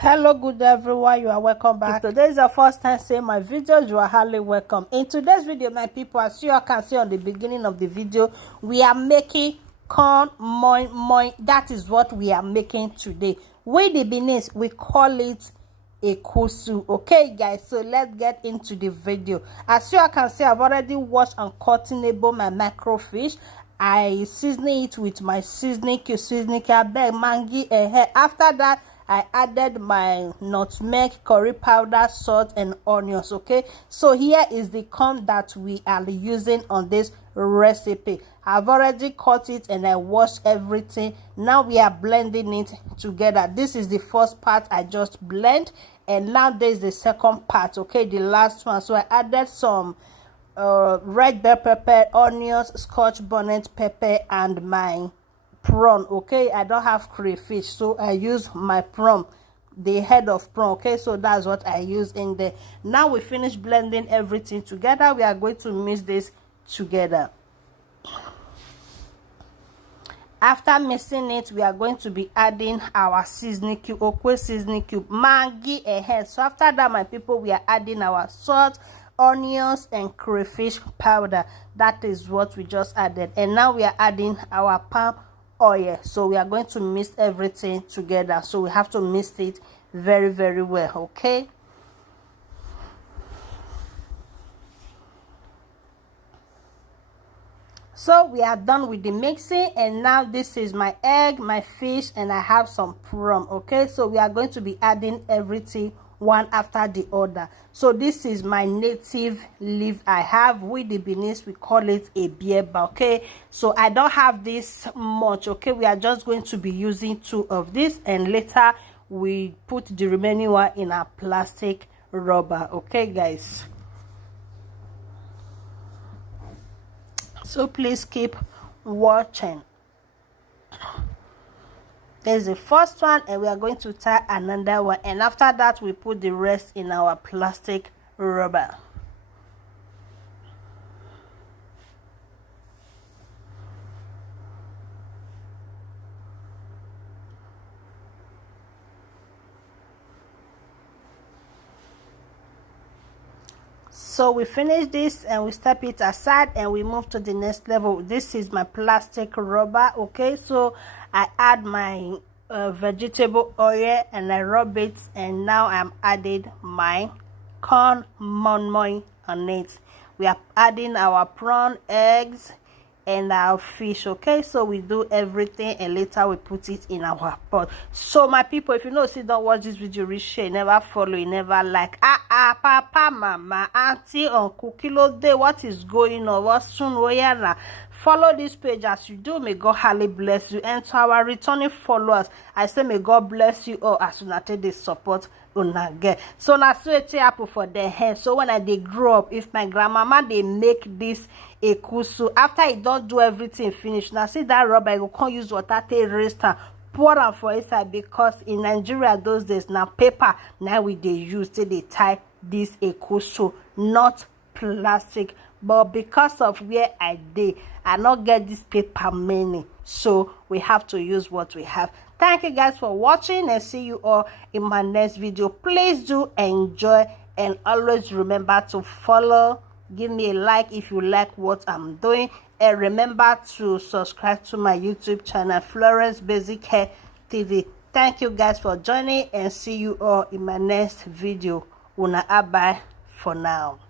Hello, good everyone, you are welcome back. If today is your first time seeing my videos, you are highly welcome. In today's video, my people, as you all can see on the beginning of the video, we are making corn moi. That is what we are making today. We the Benin, we call it ekusu. Okay guys, so let's get into the video. As you all can see, I've already washed and cutting my microfish. I season it with my seasoning bag mangi after that I added my nutmeg, curry powder, salt and onions. Okay, so here is the corn that we are using on this recipe. I've already cut it and I washed everything. Now we are blending it together. This is the first part I just blend, and now there's the second part, okay, the last one. So I added some red bell pepper, onions, scotch bonnet pepper and my prawn. Okay, I don't have crayfish, so I use my prawn, the head of prawn. Okay, so that's what I use in there. Now we finish blending everything together. We are going to mix this together. After mixing it, we are going to be adding our seasoning cube, okwe seasoning cube, maggi ahead. So after that, my people, we are adding our salt, onions and crayfish powder. That is what we just added. And now we are adding our palm oil. So we are going to mix everything together. So we have to mix it very well. Okay, so we are done with the mixing, and now this is my egg, my fish, and I have some prawn. Okay, so we are going to be adding everything one after the other. So this is my native leaf I have. With the Benin, we call it a bieba. Okay, so I don't have this much. Okay, we are just going to be using 2 of this, and later we put the remaining one in a plastic rubber. Okay guys, so please keep watching. There's the first one, and we are going to tie another one, and after that we put the rest in our plastic rubber. So we finish this and we step it aside and we move to the next level. This is my plastic rubber. Okay, so I add my vegetable oil and I rub it, and now I'm adding my corn moi on it. We are adding our prawn, eggs and our fish. Okay, so we do everything and later we put it in our pot. So my people, if you know, see, don't watch this video, reach share, never follow, you never like. Papa, mama, auntie, uncle, kilo day, what is going on? What soon? Follow this page as you do. May God highly bless you. And to our returning followers, I say may God bless you all as soon as they support una get. So now sweet apple for their hair. So when they grow up, if my grandmama they make this ekusu, after it don't do everything finish, now see that rubber, you can't use water to erase her, pour am for inside, because in Nigeria those days now paper now we they use till they tie this ekusu, not plastic. But because of where I did, I not get this paper many, so we have to use what we have. Thank you guys for watching, and see you all in my next video. Please do enjoy, and always remember to follow, give me a like if you like what I'm doing, and remember to subscribe to my YouTube channel, Florence Basic Hair TV. Thank you guys for joining, and see you all in my next video. Una bye for now.